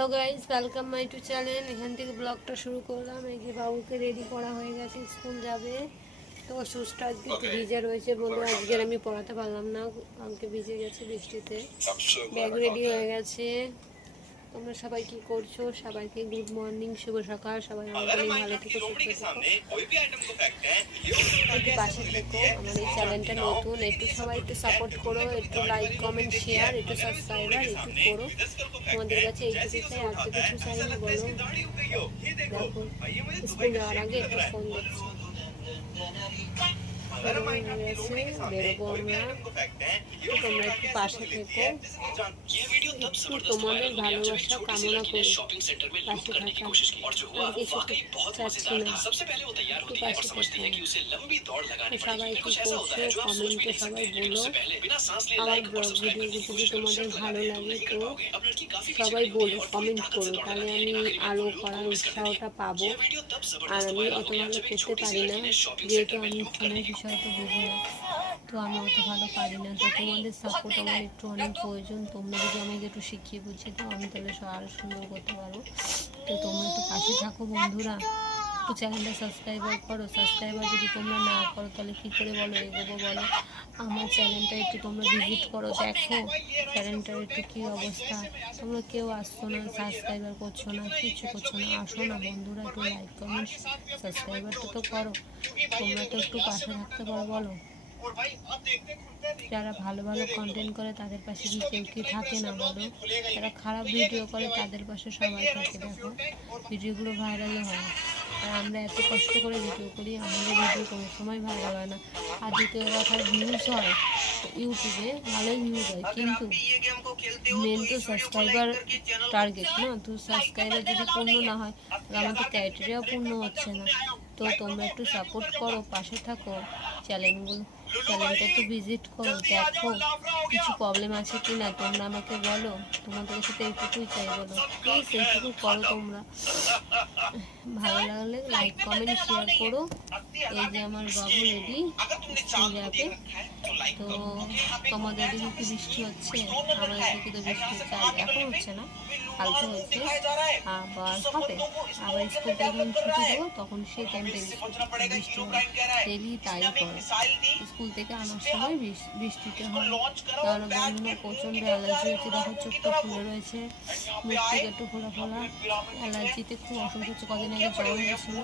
Hello guys, welcome my to channel. এখান থেকে ব্লগটা শুরু করলাম। এই যে বাবুকে রেডি করা হয়ে গেছে, স্কুল যাবে। তো সুস্থ আজকে একটু ভিজে রয়েছে বলে আজকে আমি পড়াতে পারলাম না, কালকে ভিজে গেছে বৃষ্টিতে। ব্যাগ রেডি হয়ে গেছে। তোমরা সবাই কি করছো? সবাইকে গুড মর্নিং, শুভ সকাল। সবাই অনেক ভালো থেকো, সুস্থ থেকো, একটু পাশে থেকো। আমার এই চ্যানেলটা নতুন, একটু সবাই একটু সাপোর্ট করো, একটু লাইক কমেন্ট শেয়ার, একটু সাবস্ক্রাইবার একটু করো। তোমাদের কাছে এইটুকু চাই, আর তো কিছু চাই না। বলো, দেখো স্কুল যাওয়ার আগে একটু ফোন দেখছি, বেরোবো আমরা। তোমরা একটু পাশে থেকো, একটু তোমাদের ভালোবাসা কামনা করি। পাশে থাকা আর কিছু চাচ্ছি না, একটু পাশে থেকো। সবাই কি করছো কমেন্টে সবাই বলো। আমার ব্লগ ভিডিওগুলো যদি তোমাদের ভালো লাগে তো সবাই বলো, কমেন্ট করো, তাহলে আমি আরও করার উৎসাহটা পাবো। আর আমি অত ভালো করতে পারি না, যেহেতু আমি ফোনের বিষয় তো বুঝি না, তো আমি অত ভালো পারি না। তো তোমাদের সাপোর্ট আমার একটু অনেক প্রয়োজন। তোমরা যদি আমাকে একটু শিখিয়ে বুঝিয়ে দাও, আমি তাহলে আরও সুন্দর করতে পারবো। তো তোমরা একটু পাশে থাকো বন্ধুরা, একটু চ্যানেলটা সাবস্ক্রাইবার করো। সাবস্ক্রাইবার যদি তোমরা না করো তাহলে কী করে বলো এগোবো বলো। আমার চ্যানেলটা একটু তোমরা ভিজিট করো, দেখো চ্যানেলটার একটু কী অবস্থা। তোমরা কেউ আসছো না, সাবস্ক্রাইবার করছো না, কিছু করছো না। আসো না বন্ধুরা, একটু লাইক কমেন্ট সাবস্ক্রাইবারটা তো করো। তোমরা তো একটু পাশে থাকতে পারো বলো। যারা ভালো ভালো কন্টেন্ট করে তাদের পাশে কি কেউ কি থাকে না বলো? যারা খারাপ ভিডিও করে তাদের পাশে সবাই থাকে। দেখো ভিডিওগুলো ভাইরালও হয়, আর আমরা এত কষ্ট করে ভিডিও করি, আমাদের ভিডিও কোনো সময় ভাইরাল হয় না। আর দ্বিতীয় কথা, ভিউজ হয় ইউটিউবে, ভালোই ভিউজ হয়, কিন্তু মেন তো সাবস্ক্রাইবার টার্গেট না। তো সাবস্ক্রাইবার যদি পূর্ণ না হয় তাহলে আমার তো ক্রাইটেরিয়াও পূর্ণ হচ্ছে না। তো তোমরা একটু সাপোর্ট করো, পাশে থাকো, চ্যানেলটা একটু ভিজিট করো, দেখো কিছু প্রবলেম আছে কি না তোমরা আমাকে বলো। তোমাদের কাছে তো এইটুকুই চাই, বলো প্লিজ এইটুকু করো তোমরা। ভালো লাগলে লাইক কমেন্ট শেয়ার করো। এই যে আমার বাবু রেডি, স্কুল যাবে। তো তোমাদের দিকে কি বৃষ্টি হচ্ছে? আমার দিকে তো বৃষ্টি হচ্ছে, এখন হচ্ছে না, কালকে হয়েছে, আবার হবে। আবার স্কুল যখন ছুটি দেবো তখন সেই টাইমটা বৃষ্টি হবে, ডেলি তাই করে। স্কুল থেকে আনার সময় বৃষ্টিতে হয়, কারণ বন্ধুরা প্রচণ্ড অ্যালার্জি হচ্ছে। দেখো চোখটা ফুলে রয়েছে, মুখ থেকে একটু ফোলা ফোলা, অ্যালার্জিতে খুব অসুখ হচ্ছে। কদিন আগে জ্বর হয়েছিল,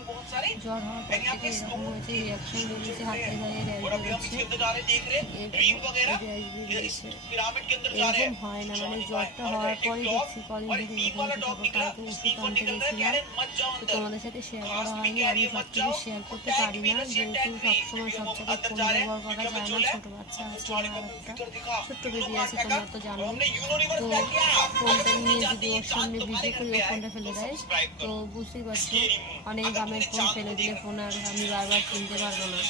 জ্বর হওয়ার পর থেকে এরকম হয়েছে, রিয়াকশন বেরিয়েছে, হাতে গায়ে র্যাশ বেরোচ্ছে, এরকম হয় না, মানে জ্বরটা হওয়ার পরে দেখছি কদিন থেকে এরকম হচ্ছে। তারপর কালকে ওষুধ আনতে গেছিলাম, তো তোমাদের সাথে শেয়ার করা হয়নি। আমি সব কিছু শেয়ার করতে পারি না, যেহেতু সবসময় সব জায়গায় ফোন ব্যবহার করা যায় না। ছোটো বাচ্চা আছে, আমার একটা ছোট্ট বেবি আছে, তোমরা তো জানো। তো ফোনটা নিয়ে যদি ওর সামনে ভিডিও করি, ও ফোনটা ফেলে দেয়। তো বুঝতেই পারছো, অনেক দামের ফোন ফেলে দিলে ফোন আর আমি বারবার কিনতে পারবো না।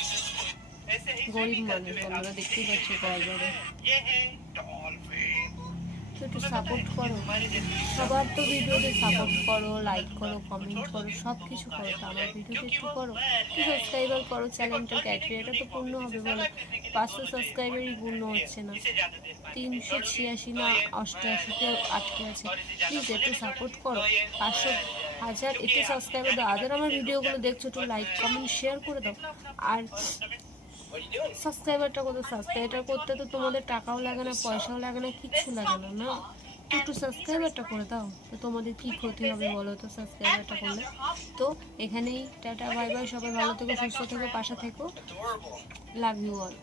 গরিব মানুষ, বন্ধুরা দেখতেই পাচ্ছ বারবারে। একটু সাপোর্ট করো, সবার তো ভিডিওতে সাপোর্ট করো, লাইক করো, কমেন্ট করো, সব কিছু করো। তো আমার ভিডিওতে একটু করো, একটু সাবস্ক্রাইবার করো। চ্যানেলটার ক্রাইটেরিয়াটা তো পূর্ণ হবে বলো। 500 সাবস্ক্রাইবারই পূর্ণ হচ্ছে না, 386 না 88-তে আটকে আছে। প্লিজ একটু সাপোর্ট করো, 500 1000 একটু সাবস্ক্রাইবার দাও। আদার আমার ভিডিওগুলো দেখছো, একটু লাইক কমেন্ট শেয়ার করে দাও। আর সাবস্ক্রাইবারটা করতে তো তোমাদের টাকাও লাগে না, পয়সাও লাগে না, কিচ্ছু লাগে না, না? একটু সাবস্ক্রাইবারটা করে দাও, তো তোমাদের কি ক্ষতি হবে বলো তো সাবস্ক্রাইবারটা করলে। তো এখানেই টাটা বাই বাই, সবাই ভালো থেকো, সুস্থ থেকো, পাশে থেকো, লাভ ইউ অল।